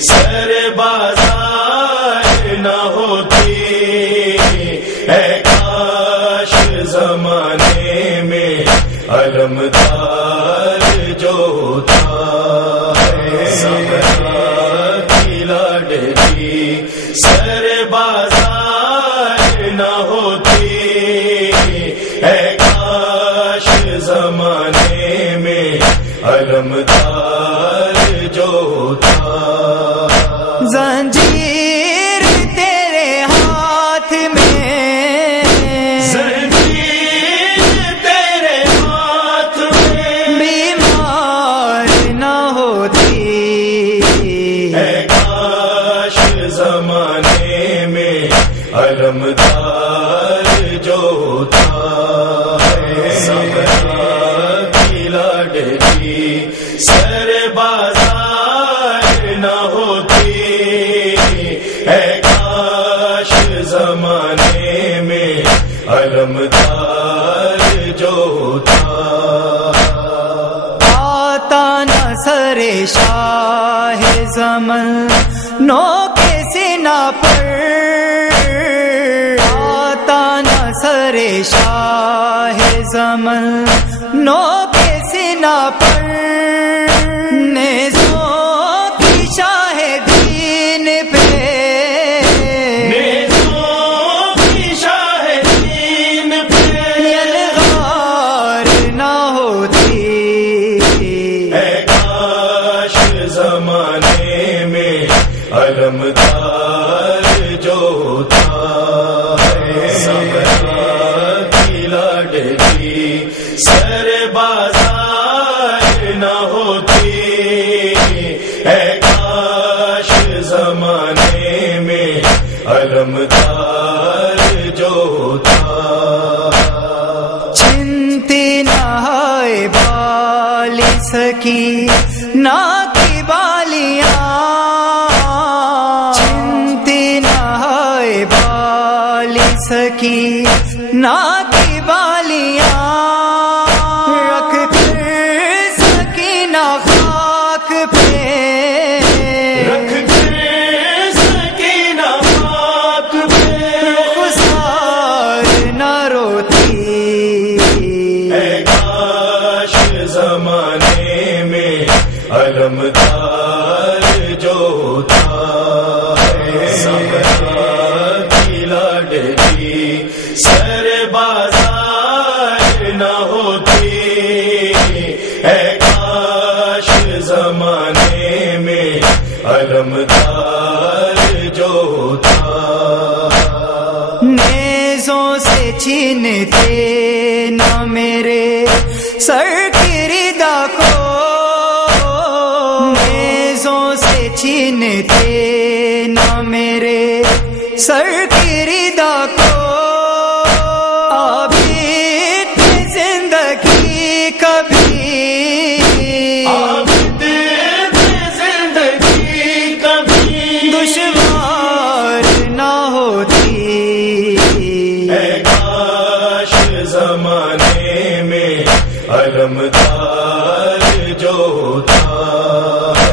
سر بازار نہ ہوتی، اے کاش زمانے میں علمدار جو ہوتا ہے۔ کی لاڈلی سر بازار نہ ہوتی، اے کاش زمانے میں علمدار جو ہوتا۔ زنجیر تیرے ہاتھ میں، زنجیر تیرے ہاتھ میں، بیمار نہ ہوتی، اے کاش زمانے میں علمدار جو ہوتا ہے۔ کی لاڈلی سر بازار نہ ہوتی، اے کاش زمانے میں علمدار جو ہوتا۔ آتا نہ سر شاہ زمن نو کے سینہ پر، آتا نہ سر شاہ زمن نو کے سینہ پر، نیزوں کی شاہ دین پہ، نیزوں کی شاہ دین پہ، یلغار نہ ہوتی، اے کاش زمانے میں علمدار جو ہوتا ہے۔ کی لاڈلی سر بازار نہ ہوتی، اے کاش زمانے میں علمدار جو ہوتا۔ چنتی نہائے بالی سکی نہ کی بالیاں، چنتی نہائے بالی سکی نہ کی بالیاں، رکھ کر سکینہ خاک پہ، رکھ کر سکینہ خاک پہ، رخسار نہ روتی، اے کاش زمانے میں علمدار جو ہوتا ہے۔ کی لاڈلی سر بازار نہ ہوتی، اے کاش زمانے میں علمدار جو ہوتا۔ نیزوں سے چھینتے نہ میرے سر کی ردا کو، نیزوں سے چھینتے نہ میرے سر کی ردا کو، عابد زندگی کبھی، عابد زندگی کبھی دشوار نہ ہوتی، اے کاش زمانے میں علمدار جو ہوتا ہے۔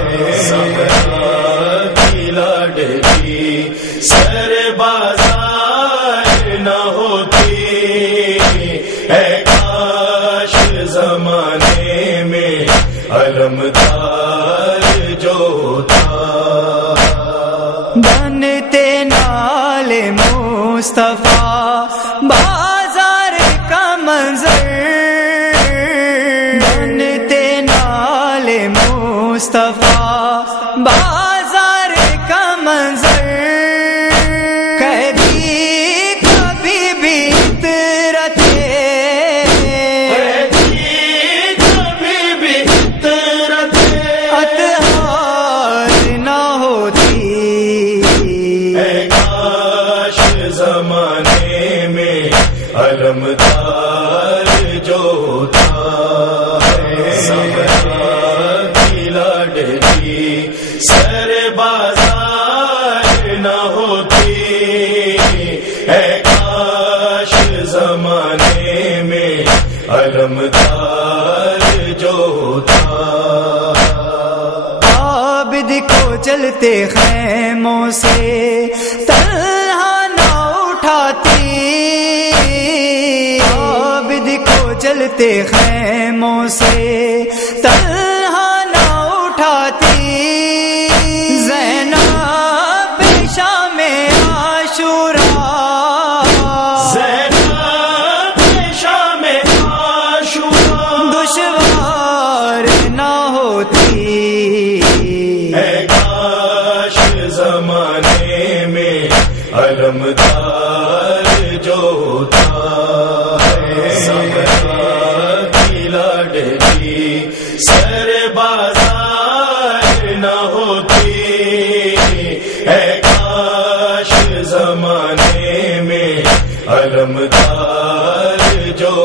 کی لاڈلی سر بازار نہ ہوتی، اے کاش زمانے میں علمدار جو ہوتا۔ بنتے نال مصطفیٰ بازار کا منظر، بنتے نال مصطفیٰ بازار کا منظر، قیدی کبھی بھی عطرت، کبھی بھی عطرت، اطہار نہ ہوتی، اے کاش زمانے میں علمدار جو ہوتا زمانے میں علمدار جو تھا، عابد کو چلتے خیموں سے تنہا نہ اٹھاتی، عابد کو چلتے خیموں سے تنہا نہ اٹھاتی، زینب شام عاشوراء، زینب شام عاشوراء دشوار نہ ہوتی، اے کاش زمانے میں علمدار جو تھا، کی لاڈلی سر بازار نہ ہوتی، اے کاش زمانے میں علمدار جو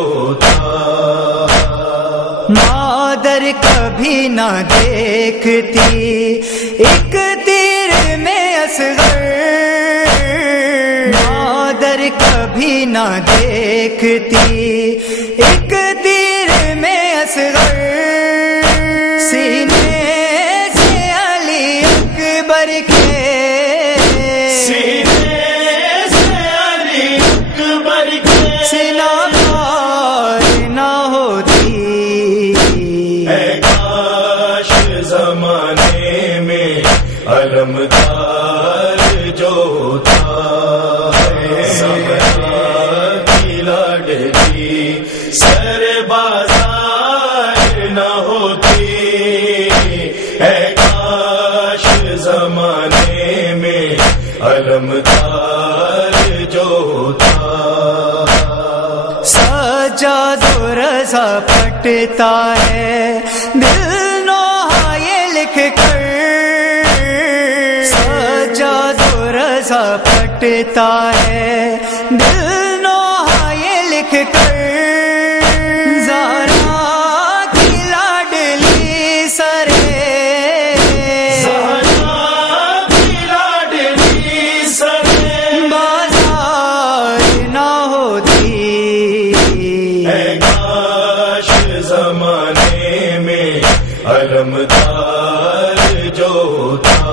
تھا، مادر کبھی نہ دیکھتی ایک تیر میں اصغر، مادر کبھی نہ دیکھتی ایک تیر میں اصغر، سینے سے علی اکبر کے، سینے سے علی اکبر کے سینہ پار نہ ہوتی، اے کاش زمانے میں علمدار جو تھا، کی لاڈلی سر بازار نہ ہوتی، اے کاش زمانے میں علمدار جو تھا، سجاد و رضا پھٹتا ہے دل نوحہ یہ لکھ کر، سجاد و رضا پھٹتا ہے دل نوحہ یہ لکھ کر، زہرا کی لاڈلی سرے، زہرا کی لاڈلی سرے بازار نہ ہوتی، اے کاش زمانے میں علمدار جو تھا،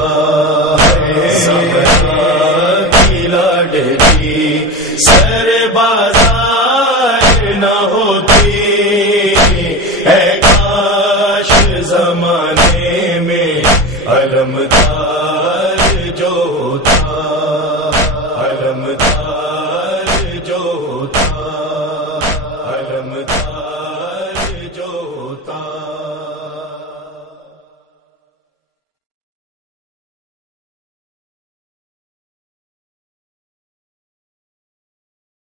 کی لاڈلی سر بازار نہ ہوتی، اے کاش زمانے میں علمدار جو تھا، علمدار جو تھا۔